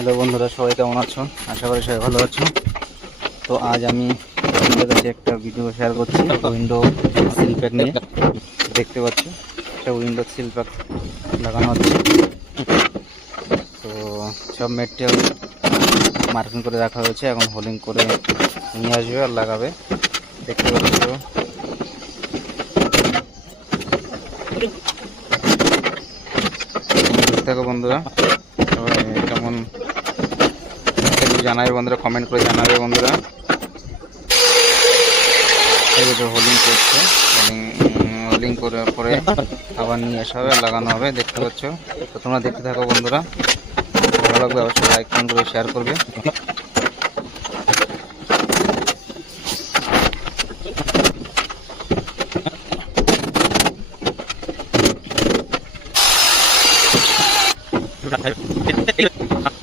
Hello বন্ধুরা, সবাই কেমন আছো? আশা করি সবাই ভালো আছো। তো আজ আমি কাছে একটা ভিডিও শেয়ার করছি উইন্ডো সিল প্যাক নিয়ে। দেখতে পাচ্ছ, একটা উইন্ডো সিল প্যাক লাগানো হচ্ছে তো সব মেটেরিয়াল মার্কিং করে রাখা হয়েছে, এখন হোলিং করে নিয়ে আসবে আর লাগাবে। দেখতে পাচ্ছ। থাকো বন্ধুরা কেমন জানাবে বন্ধুরা কমেন্ট করে জানাবে বন্ধুরা। হোলিং করছে হোলিং হোলিং করার পরে আবার নিয়ে আসা হবে, লাগানো হবে, দেখতে পাচ্ছ। তো তোমরা দেখতে থাকো বন্ধুরা। ভালো লাগবে অবশ্যই লাইক করে শেয়ার করবে।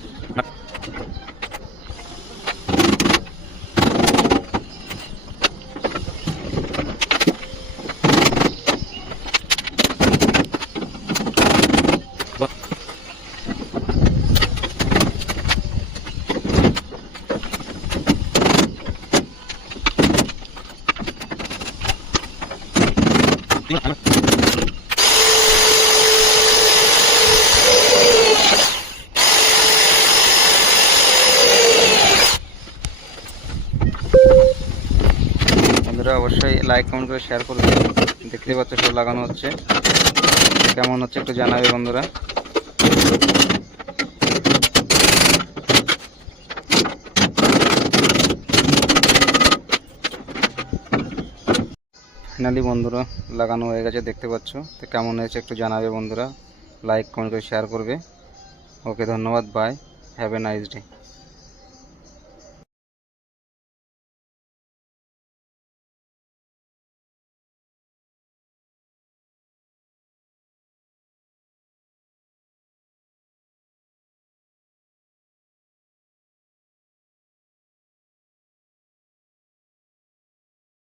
বন্ধুরা, অবশ্যই লাইক কমেন্ট করে শেয়ার করবে দেখতে পাচ্ছ, সব লাগানো হচ্ছে। কেমন হচ্ছে একটু জানাবে বন্ধুরা। ফাইনালি বন্ধুরা, লাগানো হয়ে গেছে, দেখতে পাচ্ছ? তো কেমন হয়েছে একটু জানাবে বন্ধুরা। লাইক কমেন্ট করে শেয়ার করবে। ওকে ধন্যবাদ bye have a nice day